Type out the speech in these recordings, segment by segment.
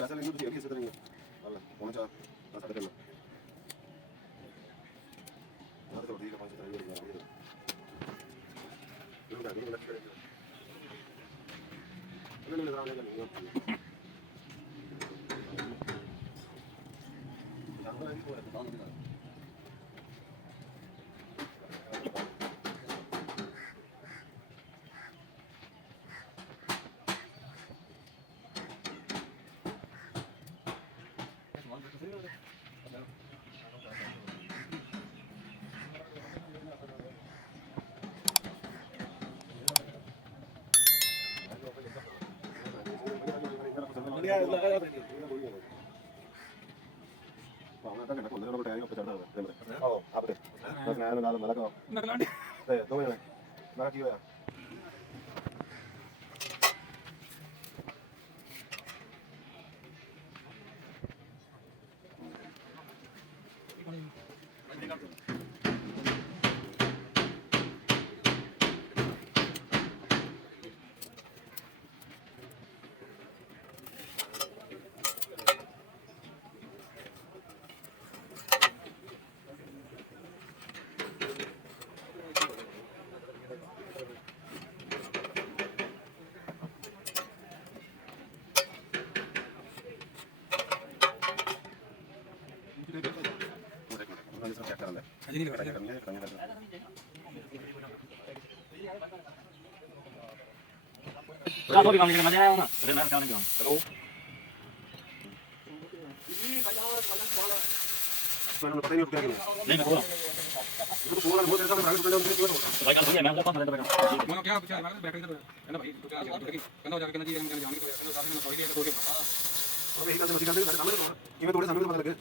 पैसा लेंगे तो इसी तरह ही है पहुंच जा 10:30 और तो ठीक है 5 तरह ये लोग आगे लग रहे हैं उन्होंने नजर आने का नहीं है जानवर है तो बता दो Thôi đi bằng này mà ra nó sao nó được. मैंने पता नहीं क्या किया नहीं मैं बोला ये तो पूरा बहुत ऐसा लग रहा है तो भाई कल सुनिए मैं आपको पता है मैंने क्या पूछा है बैटरी है ना भाई तो क्या कहना जाके कहना जी हम जाने को है साथ में थोड़ी देर तो के और यही का मशीन का सामने तो ये थोड़े सामने तो पता लगे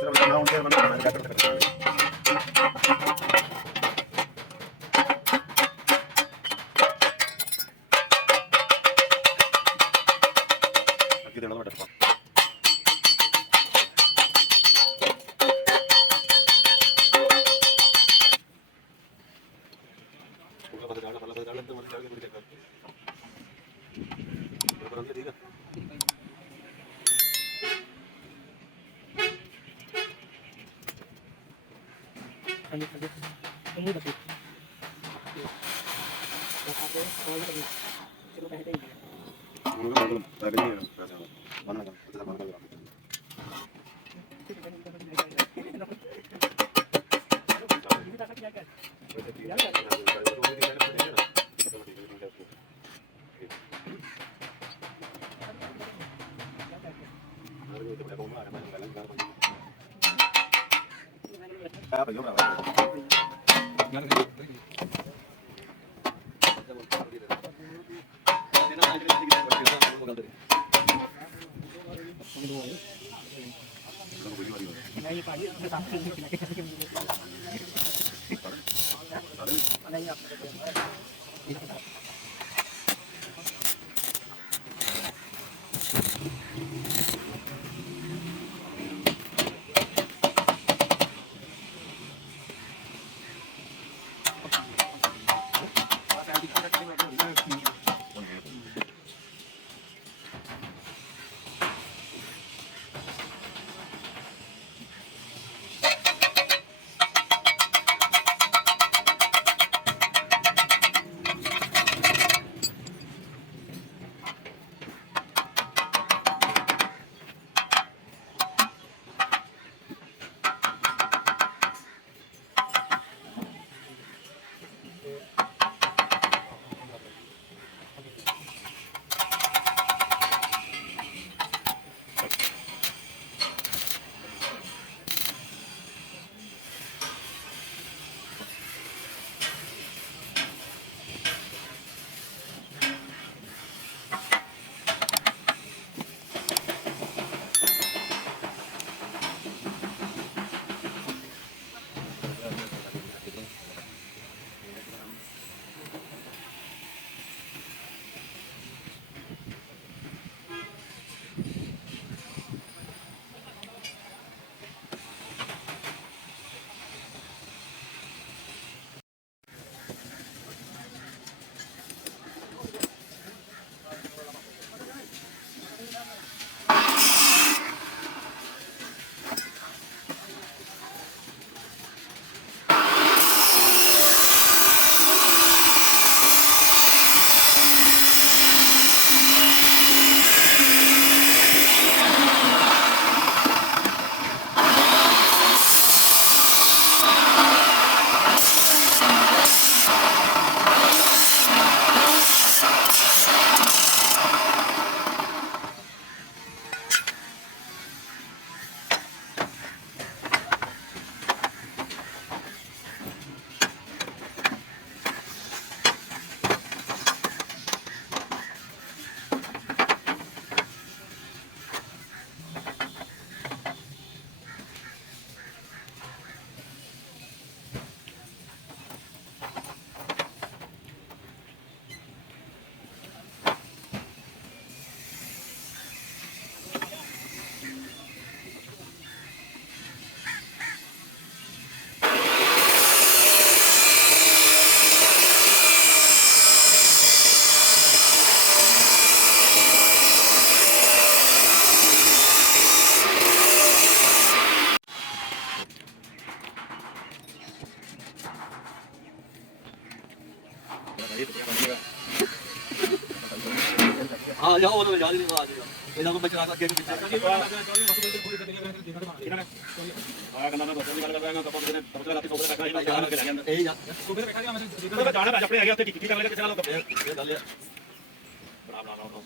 चलो ना उनके मतलब क्या करते हैं ਯਾਦ ਨਹੀਂ ਆ ਜੀਗਾ ਇਹਨਾਂ ਨੂੰ ਬਚਾ ਕੇ ਪਿੱਛੇ ਆਇਆ ਕਹਿੰਦਾ ਮੈਂ ਬੱਚੇ ਦੀ ਗੱਲ ਕਰ ਰਿਹਾ ਹਾਂ ਕੱਪੜੇ ਦੇ ਬੱਚੇ ਰਾਤੀ ਸੋਫੇ ਤੇ ਬੈਠਾ ਸੀ ਯਾਰ ਕੇ ਲੈ ਜਾਂਦਾ ਇਹ ਯਾਰ ਸੋਫੇ ਤੇ ਬੈਠਾ ਗਿਆ ਮੈਂ ਜਦੋਂ ਜਾਣਾ ਪੈ ਆਪਣੇ ਆ ਗਿਆ ਉੱਥੇ ਕੀ ਕਰ ਲੈ ਕਿਸੇ ਨਾਲ ਕੱਪੜੇ ਇਹ ਗੱਲ ਹੈ ਬੜਾ ਬੜਾ ਬੜਾ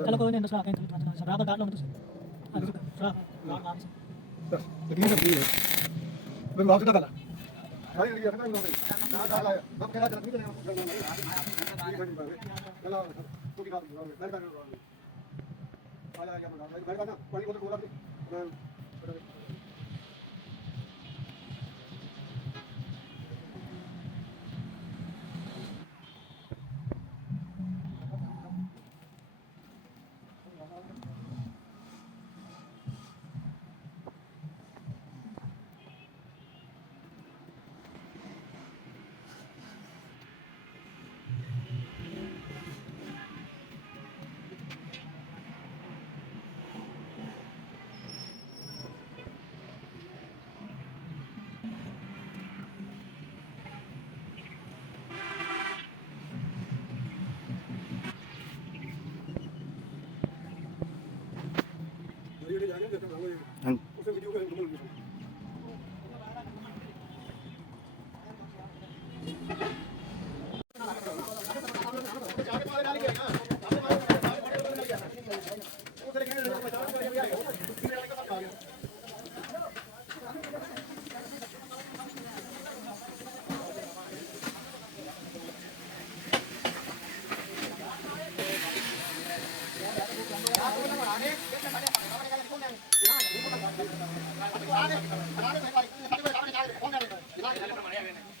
चलो कोई नहीं दूसरा कहीं शराब डाल लो तो शराब लेकिन सब ठीक है मैं वापस डाला भाई ये ऐसा नहीं होता ना डाला अब कहना चाहता हूं चलो तो की बात मैं कर रहा हूं आया या मैं करना पानी को तो बोला मैं उसे वीडियो का Gracias.